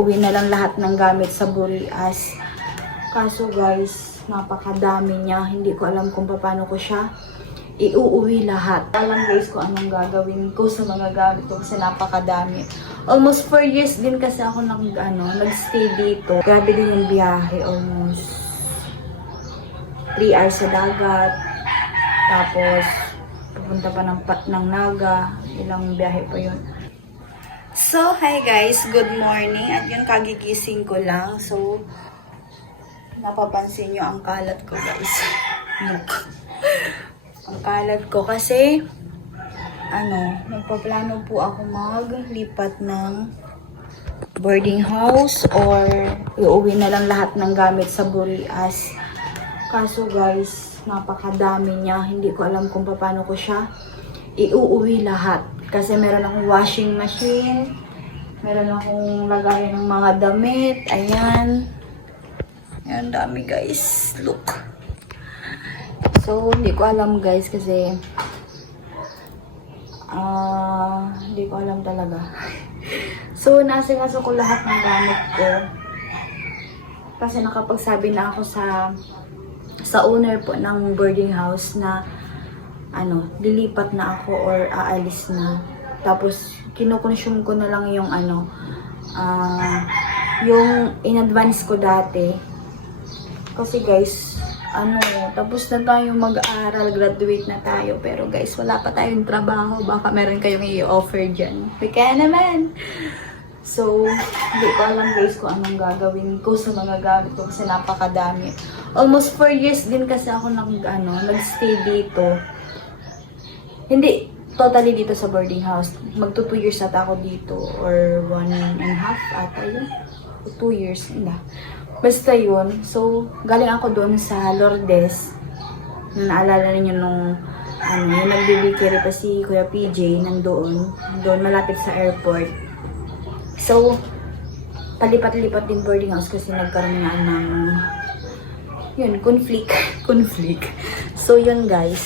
Uwi na lang lahat ng gamit sa Burias. Kaso guys, napakadami niya. Hindi ko alam kung paano ko siya iuuwi lahat. Alam guys kung anong gagawin ko sa mga gamit ko kasi napakadami. Almost 4 years din kasi ako nag-stay dito. Grabe din yung biyahe. Almost 3 hours sa dagat. Tapos, pupunta pa ng Naga. Ilang biyahe pa yun. So, hi guys. Good morning. At yun, kagigising ko lang. So, napapansin nyo ang kalat ko guys. Look. Ang kalat ko kasi nagpaplano po ako maglipat ng boarding house or iuwi na lang lahat ng gamit sa Burias. Kaso guys, napakadami niya. Hindi ko alam kung paano ko siya iuuwi lahat. Kasi meron akong washing machine, meron akong lagayan ng mga damit. Ayan. Ayan, dami guys. Look. So, hindi ko alam guys kasi hindi ko alam talaga. So, nasikaso ko lahat ng gamit ko. Kasi nakapagsabi na ako sa owner po ng boarding house na lilipat na ako or aalis na. Tapos, kinukonsume ko na lang yung yung in-advance ko dati. Kasi guys, tapos na tayo mag-aaral, graduate na tayo. Pero guys, wala pa tayong trabaho. Baka meron kayong i-offer dyan. Kaya naman. So, hindi ko alam guys kung anong gagawin ko sa mga gamit ko kasi napakadami. Almost 4 years din kasi ako nag-stay dito. Hindi totally dito sa boarding house. Magto 2 years ata ako dito or 1.5 ata yun. 2 years, hindi. Basta yun. So, galing ako doon sa Lourdes. Naalala niyo nung yung nagbibikiri pa si Kuya PJ nandoon. Doon, malapit sa airport. So, palipat-lipat din boarding house kasi nagkaroon nga ng conflict. So, yun guys.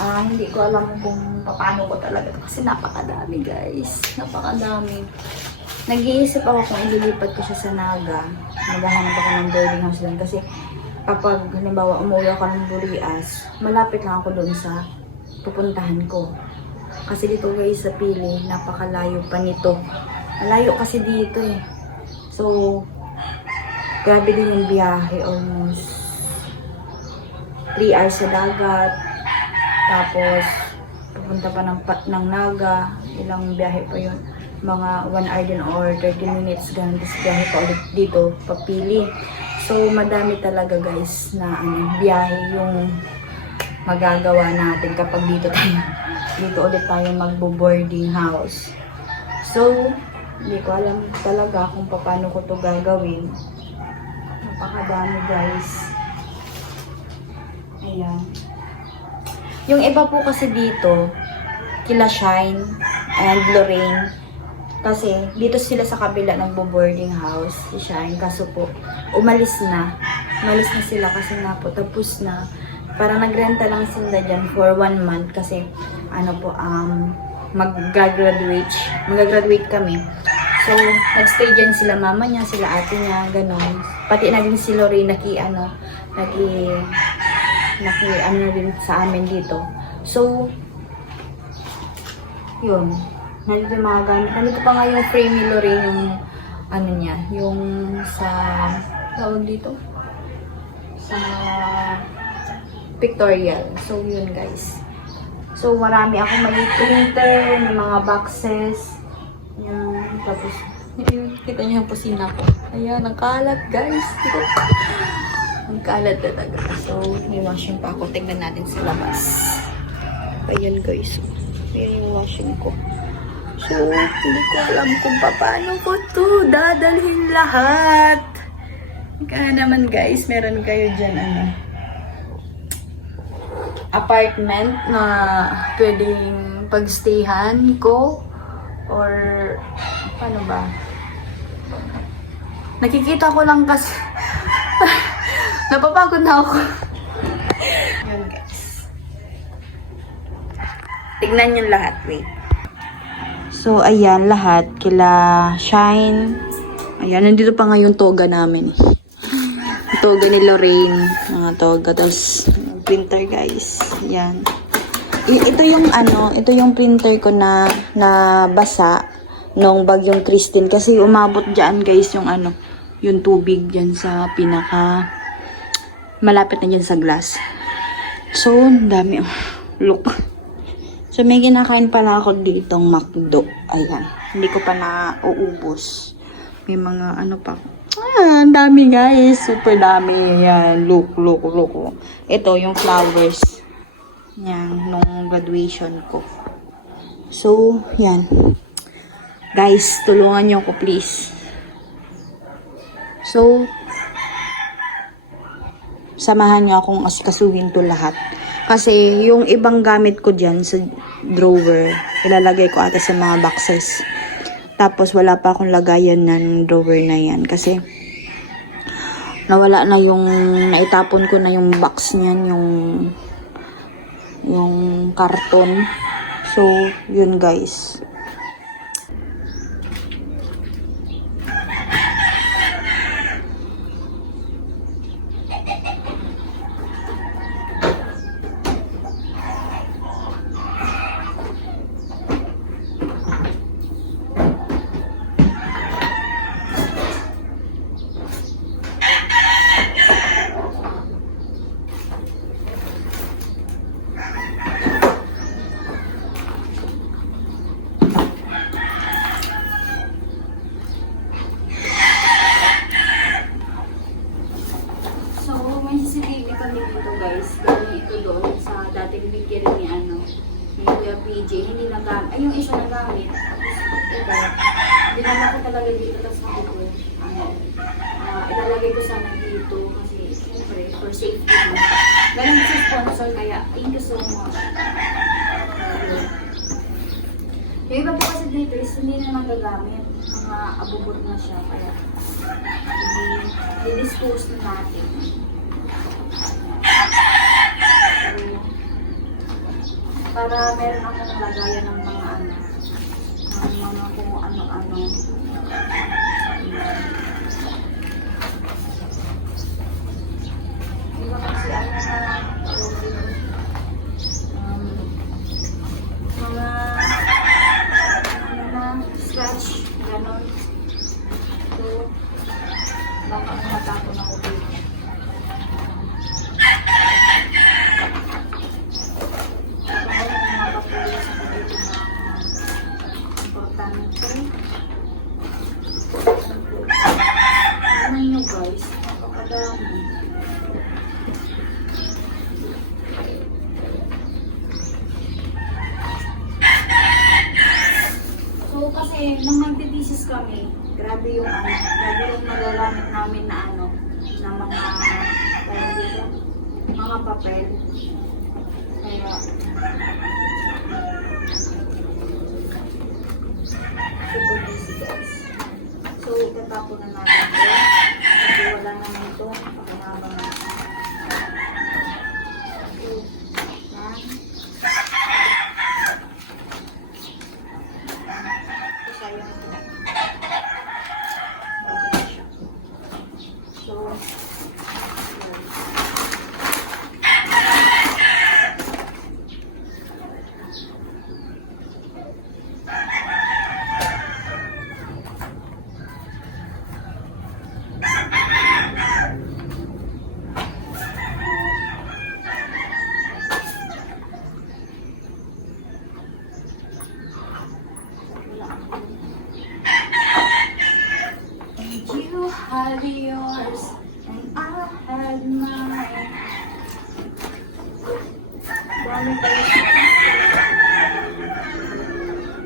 Hindi ko alam kung paano ko talaga. Kasi napakadami guys. Napakadami. Nag-iisip ako kung ililipat ko siya sa Naga. Maghahanap ako ng boarding house doon. Kasi kapag halimbawa umuwi ako ng Burias, malapit lang ako doon sa pupuntahan ko. Kasi dito guys sa Pili, napakalayo pa nito. Malayo kasi dito eh. So, grabe din yung biyahe. Almost 3 hours sa dagat. Tapos, pupunta pa ng Naga. Ilang biyahe pa yun. Mga 1 hour din or 30 minutes. Ganun. Tapos biyahe pa ulit dito. Papili. So, madami talaga guys na biyahe yung magagawa natin kapag dito ulit tayo magbo-boarding house. So, hindi ko alam talaga kung paano ko to gagawin. Napakadami guys. Ayan. Yung iba po kasi dito, kila Shine and Lorraine, kasi dito sila sa kabila ng boarding house, si Shine, kaso po, umalis na. Umalis na sila kasi nga po, tapos na. Parang nagrenta lang sila dyan for 1 month kasi, mag-graduate kami. So, nagstay dyan sila mama niya, sila ate niya, ganon. Pati na din si Lorraine, na din sa amin dito. So, yun. Nandito yung mga gamit. Nandito pa nga yung frame ni Lorraine, yung yung sa tawag dito sa pictorial. So, yun guys. So, marami akong may printer, may mga boxes. Yan. Tapos, kita niyo yung kusina ko. Ayan, ang kalat guys. Ang kalat talaga. So, may washing pa ako. Tingnan natin sa labas. Ayan guys. Ayan yung washing ko. So, hindi ko alam kung paano ko to dadalhin lahat. Kaya naman guys, meron kayo dyan apartment na pwedeng pagstayhan ko or paano ba? Nakikita ko lang kasi napapagod na ako. Yun guys. Tignan yung lahat, wait. So, ayan, lahat. Kila Shine, Ayan, nandito pa nga yung toga namin. Yung toga ni Lorraine. Mga toga. Tapos, yung printer guys. Ayan. Ito yung ito yung printer ko na basa nung bagyong Christine. Kasi umabot dyan guys yung yung tubig dyan sa pinaka malapit na dyan sa glass. So, dami. Look. So, may kinakain pala ako ditong McDo. Ayan. Hindi ko pa nauubos. May mga pa. Ang dami guys. Super dami. Ayan. Look. Ito, yung flowers. Yan. Nung graduation ko. So, yan. Guys, tulungan niyo ako please. So, samahan niyo akong asikasuhin to lahat. Kasi, yung ibang gamit ko dyan sa drawer, ilalagay ko ata sa mga boxes. Tapos, wala pa akong lagayan ng drawer na yan. Kasi, nawala na yung, naitapon ko na yung box niyan, yung karton. So, yun guys. Dating bigyan ni ni Kuya PJ, hindi nagamit. Ay, yung isa nagamit. Ito, dinala ko talaga dito. Tapos sabi ko, ilalagay ko sana dito kasi siyempre, for safety mo. Ganun sa sponsor, kaya thank you so much. Yung iba po kasi dito is hindi na nagagamit. Mga abubot na siya, kaya i-dispose na natin. Para meron akong lagayan ng mga ng mga kung ano-ano. Iba kasi mga scratch, ganon. So, baka matapon ako dito. Guys, napakadami. So, kasi nung magte-thesis kami, grabe yung nagagamit namin na na mga papel. Kaya, super busy guys. So, tatapon na natin ito. Kasi wala naman ito. Pakamama na. So, yan. Ito siya yung ito. So, you had yours and I had mine. Dami tayo.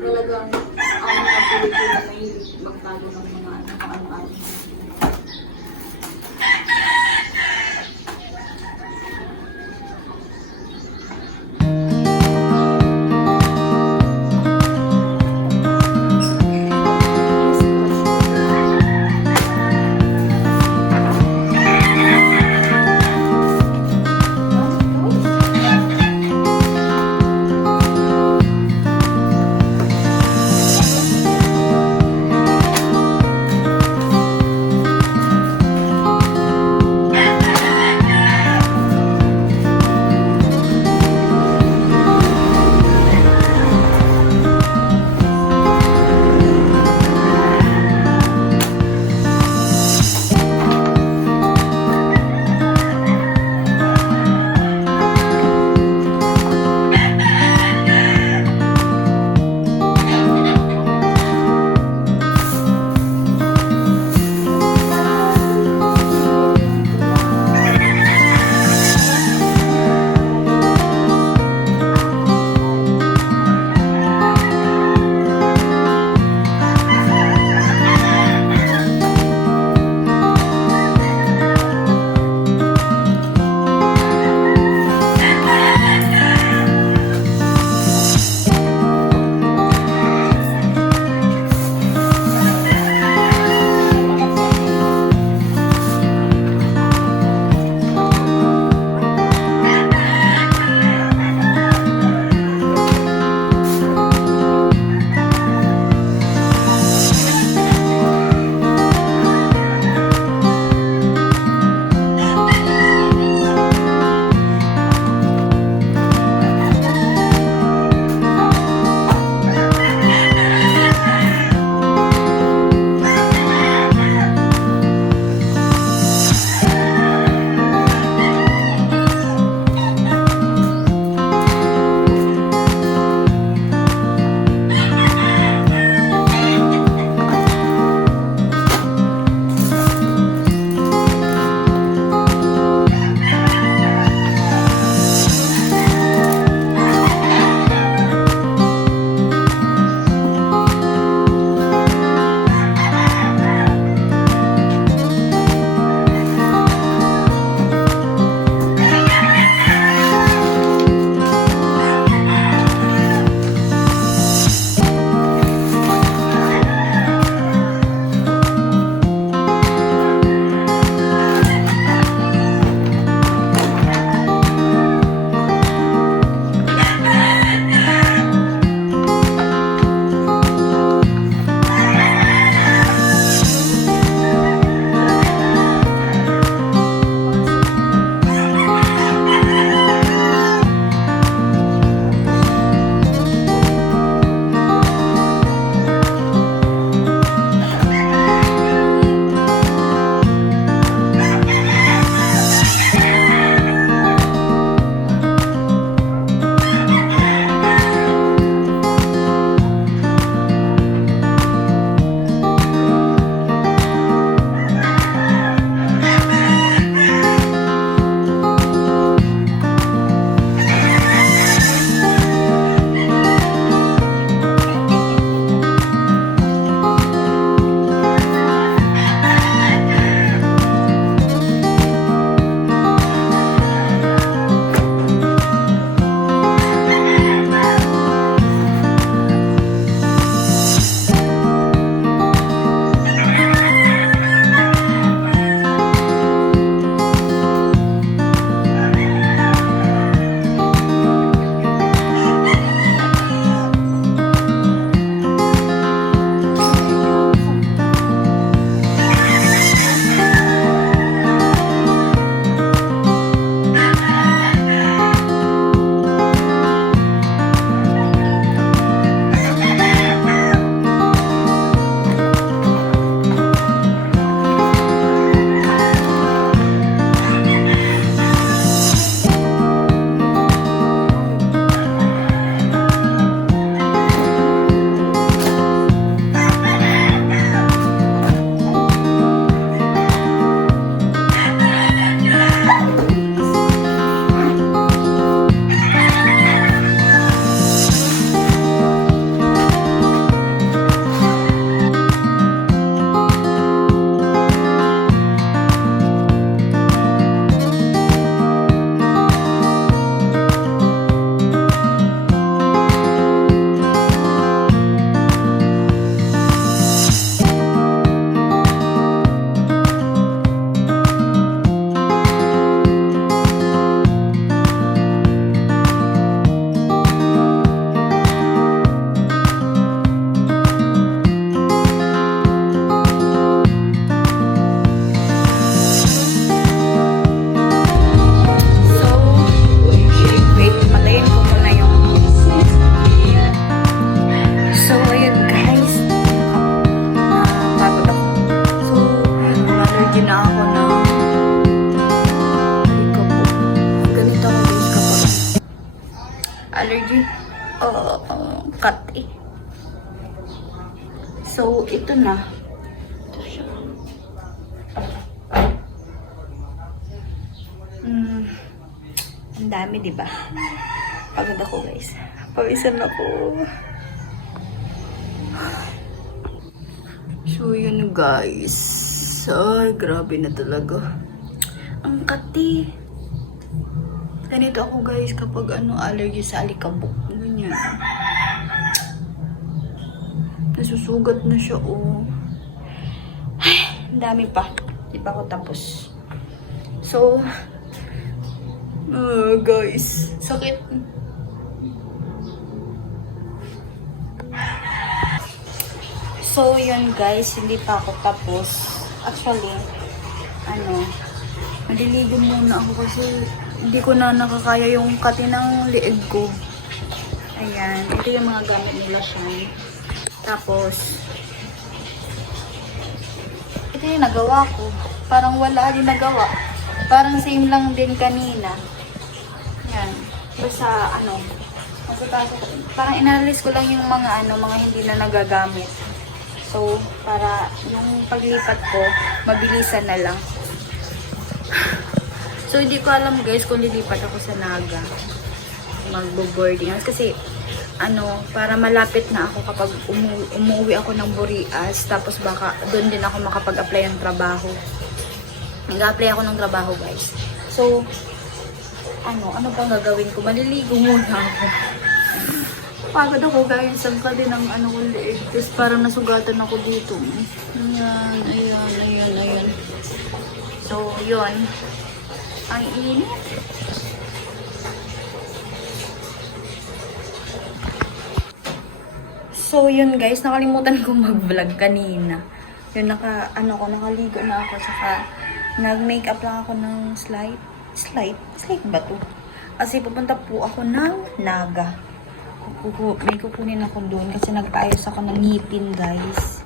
Talagang ang mga Pilipino may magtago ng mga ano-ano. allergy na ako na ganito ako guys kapag allergy cut eh. So ito na. Ito siya. Ang dami, diba? Pagod ako guys. Pawisan ako. So yun guys. Ay, grabe na talaga. Ang kati. Ganito ako guys kapag allergy sa alikabok. Ganyan. Nasusugat na siya oh. Ay, ang dami pa. Di pa ako tapos. So, guys, sakit. So, yun guys, hindi pa ako tapos. Actually, maliligo muna ako kasi hindi ko na nakakaya yung kati ng liig ko. Ayan, ito yung mga gamit nila siya. Tapos, ito yung nagawa ko. Parang wala din nagawa. Parang same lang din kanina. Yan. Basta, parang inalis ko lang yung mga mga hindi na nagagamit. So, para yung paglipat ko, mabilisan na lang. So, hindi ko alam guys kung lilipat ako sa Naga. Magbo-boarding. Kasi, para malapit na ako kapag umuwi ako ng Burias. Tapos baka doon din ako makapag-apply ng trabaho. Nag-apply ako ng trabaho guys. So, ano bang gagawin ko? Maliligo muna ako. Pagod ako guys. Sangka din ang kong liig. Tapos parang nasugatan ako dito. Ayan. So, yun. Ang init. So, yun guys. Nakalimutan ko mag-vlog kanina. Yun, nakaligo na ako. Saka, nag-makeup lang ako ng slide. Slide ba to? Kasi pupunta po ako ng Naga. May kukunin ako doon kasi nagpaayos ako ng ngipin guys.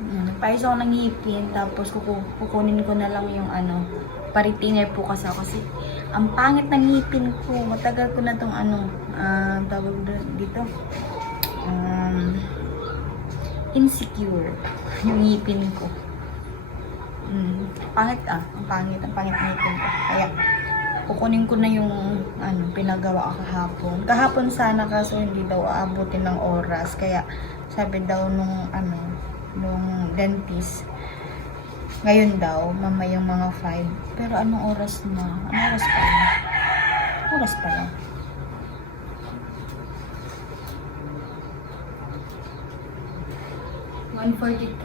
Nagpaayos ako ng ngipin. Tapos kukunin ko na lang yung paritinger po kasi ang pangit ng ngipin ko. Matagal ko na tong tawag dito. Insecure yung ngipin ko. Ang pangit ng ngipin ko. Kaya kukunin ko na yung pinagawa ko kahapon sana, kaso hindi daw aabutin ng oras. Kaya sabi daw nung dentist, ngayon daw mamayang mga 5. Pero anong oras na? Oras pa lang.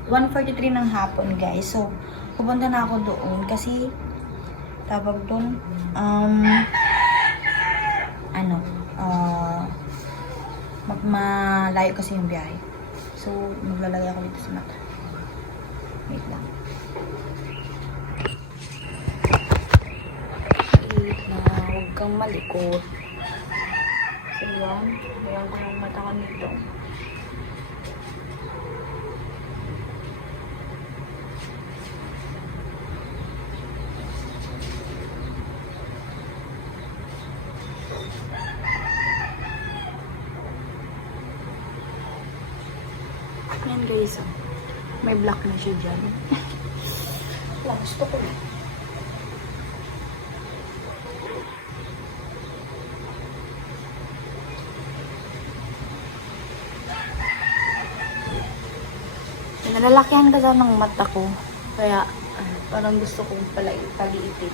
$1:43 ng hapon guys. So pupunta na ako doon kasi tawag doon malayo kasi yung biyahe. So maglalagay ako dito sa mata. Wait lang. Huwag kang malikot. So yan ko yung mata ko nito. Yan guys, may black na siya dyan. Wala, gusto ko na. Nalalakihan kasi ng mata ko. Kaya, parang gusto kong paliitin.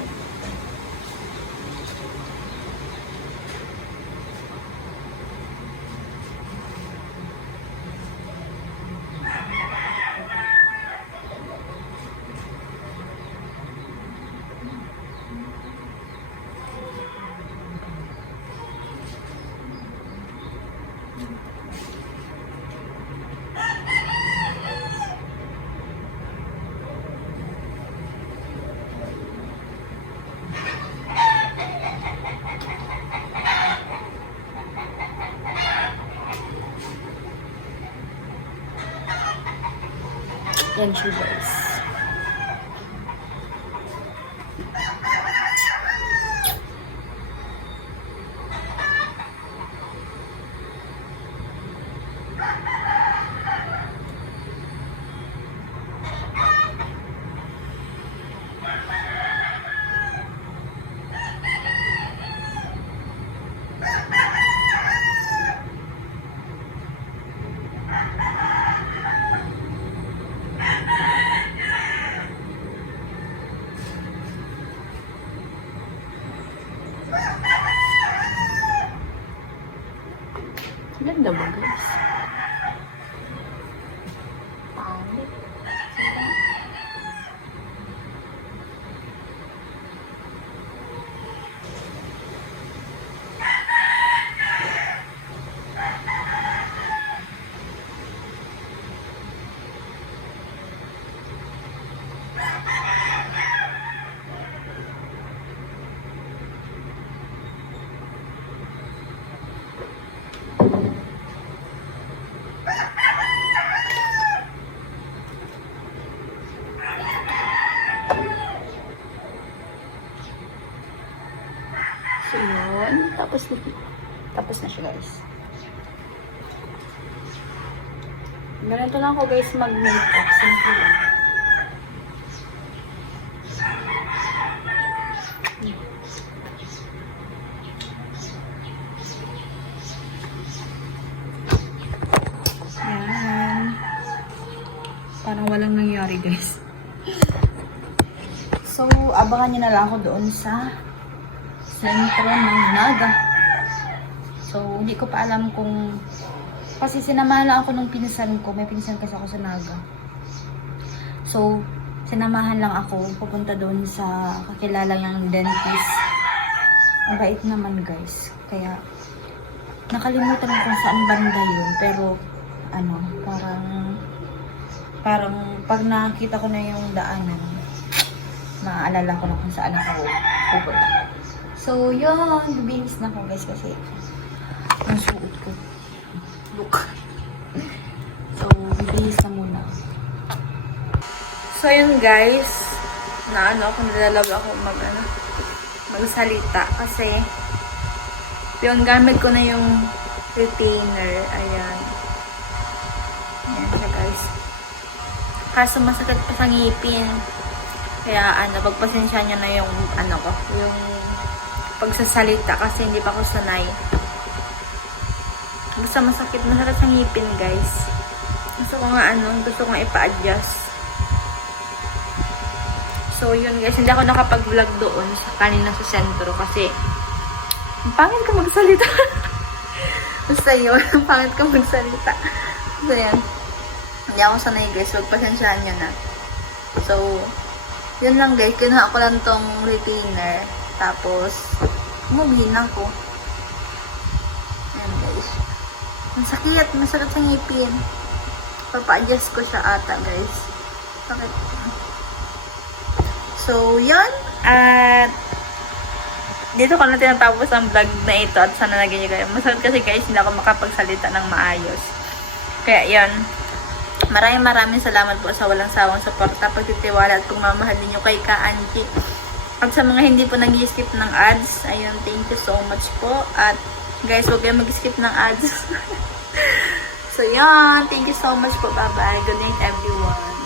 Yan siya guys. So, yun. Tapos na siya, guys. Ganito lang ako, guys, mag-makeup. Simple lang. Yan. Parang walang nangyari, guys. So, abangan nyo na lang ako doon sa sentro ng Naga. So, hindi ko pa alam kung... Kasi sinamahan lang ako nung pinsan ko. May pinsan kasi ako sa Naga. So, sinamahan lang ako. Pupunta doon sa kakilala niyang dentist. Ang bait naman, guys. Kaya, nakalimutan ko kung saan banda yun. Pero, ano, parang pag nakita ko na yung daanan, maaalala ko na kung saan ako pupunta. So, yun. Bibinis na ako, guys, kasi ang suot ko. Look. So, bibinis na muna. So, yun, guys. Nilalab ako magsalita. Kasi, yung gamit ko na yung retainer. Ayan. Ayan siya, guys. Kaso, masakit pa sa ngipin. Kaya, pagpasensya nyo na yung, yung pagsasalita kasi hindi pa ako sanay. Basta masakit sa ngipin, guys. Gusto ko nga ipa-adjust. So, yun, guys. Hindi ako nakapag-vlog doon kanina sa sentro kasi ang pangit ko magsalita. Basta yun, ang pangit ko magsalita. So, yan. Hindi ako sanay, guys. Pagpasensyahan nyo na. So, yun lang, guys. Kinuha ko lang tong retainer. Tapos, umuwi na ako. Ayan, guys. Masakit sa ngipin. Papa-adjust ko siya ata, guys. Bakit? So, yun. At, dito ko na tinatapos ang vlog na ito. At sana naging kayo. Masakit kasi, guys, hindi ako makapagsalita ng maayos. Kaya, yun. Maraming salamat po sa walang sawang suporta, pagtitiwala at pagmamahal ninyo kay Ka-Angie. At sa mga hindi po nag-skip ng ads, ayun, thank you so much po. At guys, huwag kayong mag-skip ng ads. So, yan. Thank you so much po. Bye-bye. Good night, everyone.